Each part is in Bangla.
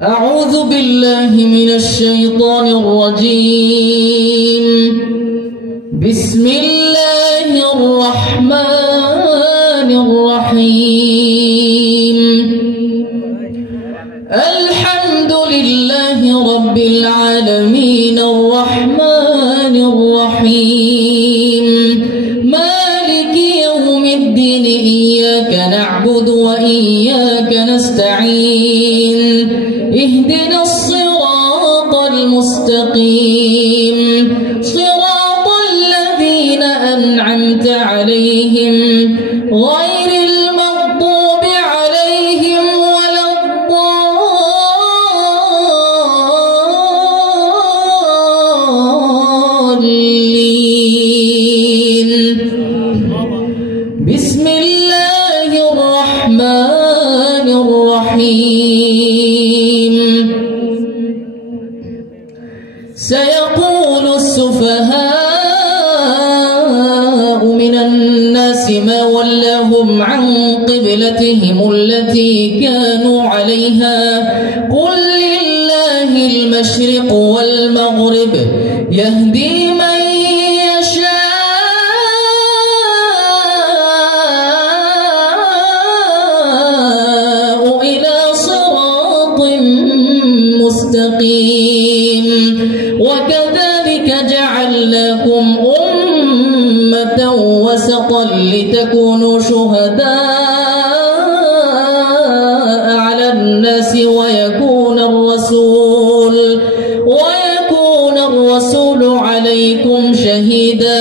أعوذ بالله من الشيطان الرجيم. بسم الله الرحمن الرحيم. الحمد لله رب العالمين الرحمن الرحيم مالك يوم الدين إياك نعبد وإياك نستعين اهدنا الصراط المستقيم صراط الذين أنعمت عليهم غير المغضوب عليهم ولا الضالين. بسم الله الرحمن الرحيم. سيقول السفهاء من الناس ما ولاهم عن قبلتهم التي كانوا عليها قل لله المشرق والمغرب يهدي من يشاء إلى صراط مستقيم. وكذلك جعلناكم أمة وسطا لتكونوا شهداء على الناس ويكون الرسول عليكم شهيدا.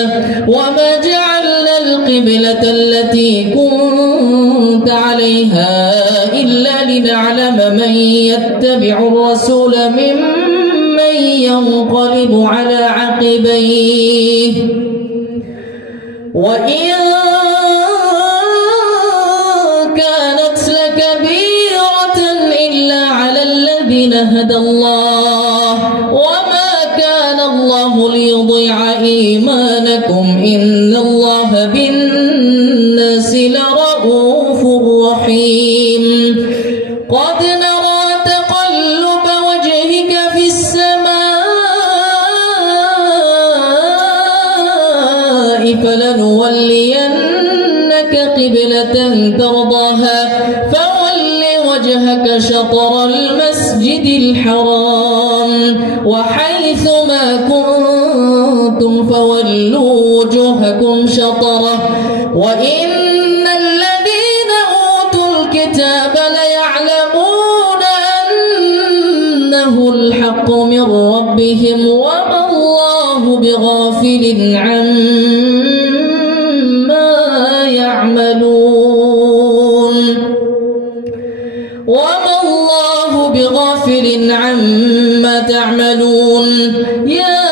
وما جعلنا القبلة التي كنت عليها إلا لنعلم من يتبع الرسول ممن ينقلب على عقبيه وإن كانت لكبيرة إلا على الذين هدى الله وما كان الله ليضيع إيمانكم إن الله بالناس لرؤوف رحيم. قد نرى تقلب وجهك في السماء فلنولينك قبلة ترضاها فول وجهك شطر المسجد الحرام وحيث ما كنتم فولوا وجوهكم شطره وإن الذين أوتوا الكتاب ليعلمون أنه الحق من ربهم وما الله بغافل عما يعملون وما الله بغافل عما تعملون. يا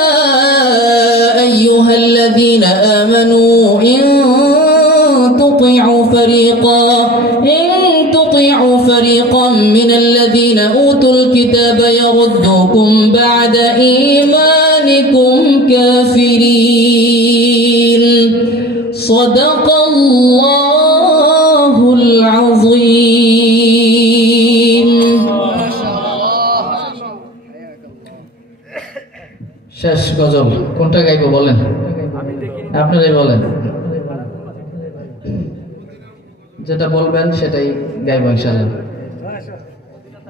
أيها الذين آمنوا إن تطيعوا فريقا من الذين أوتوا الكتاب يردوكم بعد إيمانكم كافرين. صدق الله العظيم. শেষ গজল কোনটা গাইব বলেন? আপনারাই বলেন, যেটা বলবেন সেটাই গাইব ইনশাআল্লাহ।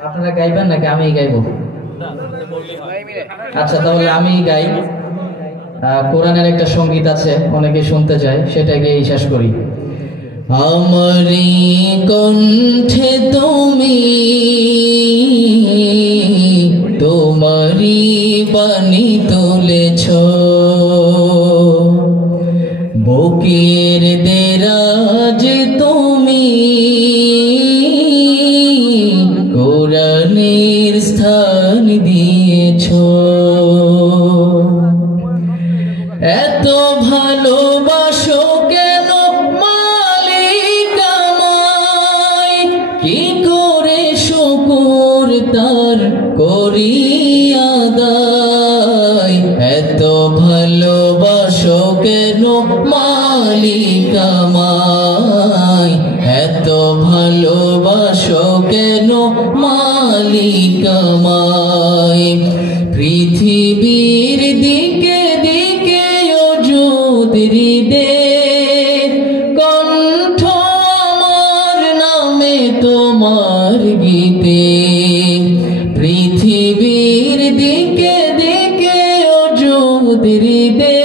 আপনারা গাইবেন নাকি আমি গাইব? আচ্ছা তাহলে আমি গাই। কোরআনের একটা সঙ্গীত আছে অনেকে শুনতে চায়, সেটা গিয়ে শেষ করি। আমারি কণ্ঠে তুমি তোমারি বাণী তুলেছ বুকের দেরাজ তুমি কোরআনের স্থান দিয়েছ। এত ভালোবাসো কেন মালিক আমায় কি করে শুকর তার করি আদায়। এত ভালোবাসো কেন মালিক আমায় এত ভালোবাসো কেন মালিক মালিক আমায়। পৃথিবীর দিকে দিকে অযুত হৃদে কণ্ঠ আমার নামে তোমার গীতে। পৃথিবীর দিকে দিকে অযুত হৃদে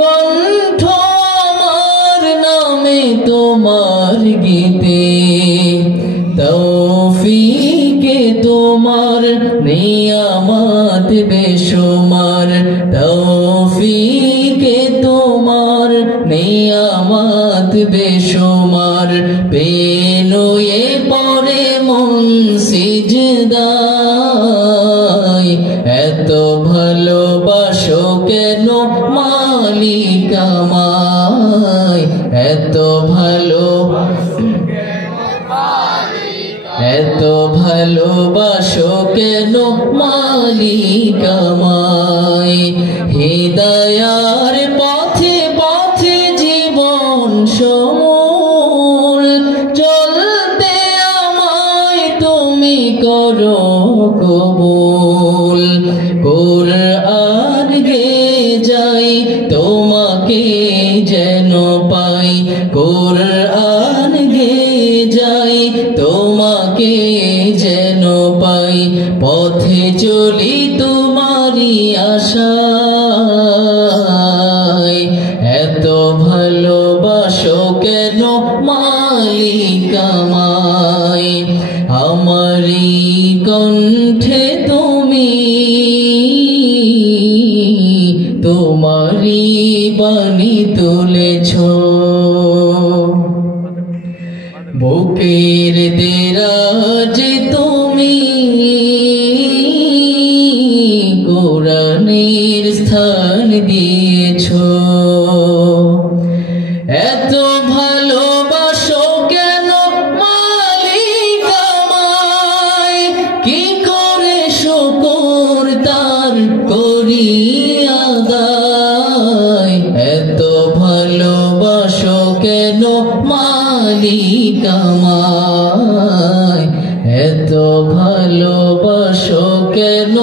কণ্ঠ আমার নামে তোমার গীতে। তৌফিকে তোমার নিয়ামত বেশুমার, তৌফিকে তোমার নিয়ামত বেশুমার। পেনুয়ে পড়ে মন সিজদায়, এত ভালোবাসো কেন মালিক আমায়। এত ভালোবাসো কেন মালিক আমায়। হিদায়ার পথে পথে জীবন সমূল চলতে আমায় তুমি করো কবুল। কুরআন গে যাই তোমাকে যেন পাই, কুরআন গে যাই তোমাকে যেন পাই। পথে চলি তোমারি আশায়, এত ভালোবাসো কেন মালিক আমায়। আমারি কণ্ঠে তুমি তোমারি বাণী তুলেছ। বুকের দেরাজ তুমি কোরআনের স্থান দিয়েছ। এত ভালোবাসো কেন মালিক আমায়, কি করে শুকর তার করি আদায়। এত ভালোবাসো কেন মালিক আমায়, এত ভালোবাসো কেন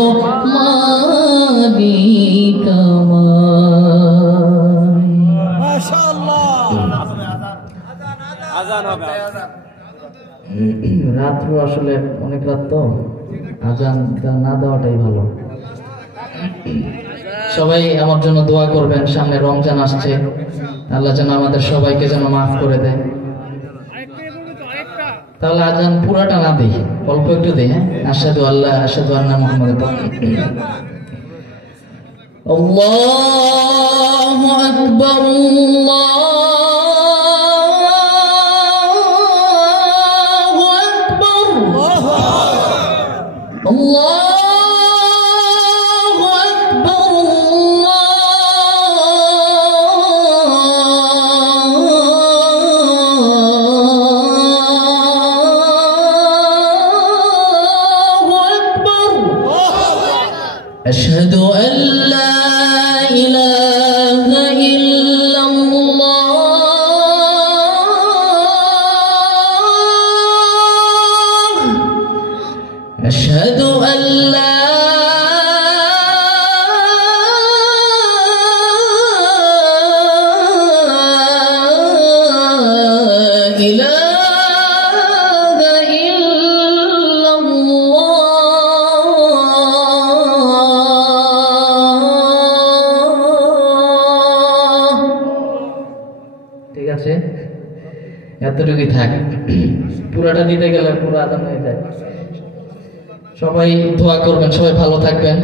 মালিক আমায়। রাত্র আসলে অনেক রাত, তো আজান না দেওয়াটাই ভালো। সবাই আমার জন্য দোয়া করবেন, সামনে রমজান আসছে, আল্লাহ যেন আমাদের সবাইকে যেন মাফ করে দেয়। তাহলে আজান পুরাটা না দিই, অল্প একটু দিই। হ্যাঁ, আশহাদু আল্লাহ আশহাদু আন্না মুহাম্মাদুর রাসূলুল্লাহ। আল্লাহু আকবার, আল্লাহু আকবার, আল্লাহু আকবার, أشهد أن لا إله إلا الله، أشهد أن لا إله এতটুকুই থাক, পুরাটা দিতে গেলে পুরো আদান হয়ে যায়। সবাই দোয়া করবেন, সবাই ভালো থাকবেন।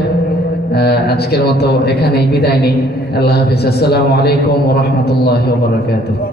আজকের মতো এখানেই বিদায় নেই। আল্লাহ হাফিজ। আসসালামু আলাইকুম ওয়া রাহমাতুল্লাহি ওয়া বারাকাতুহু।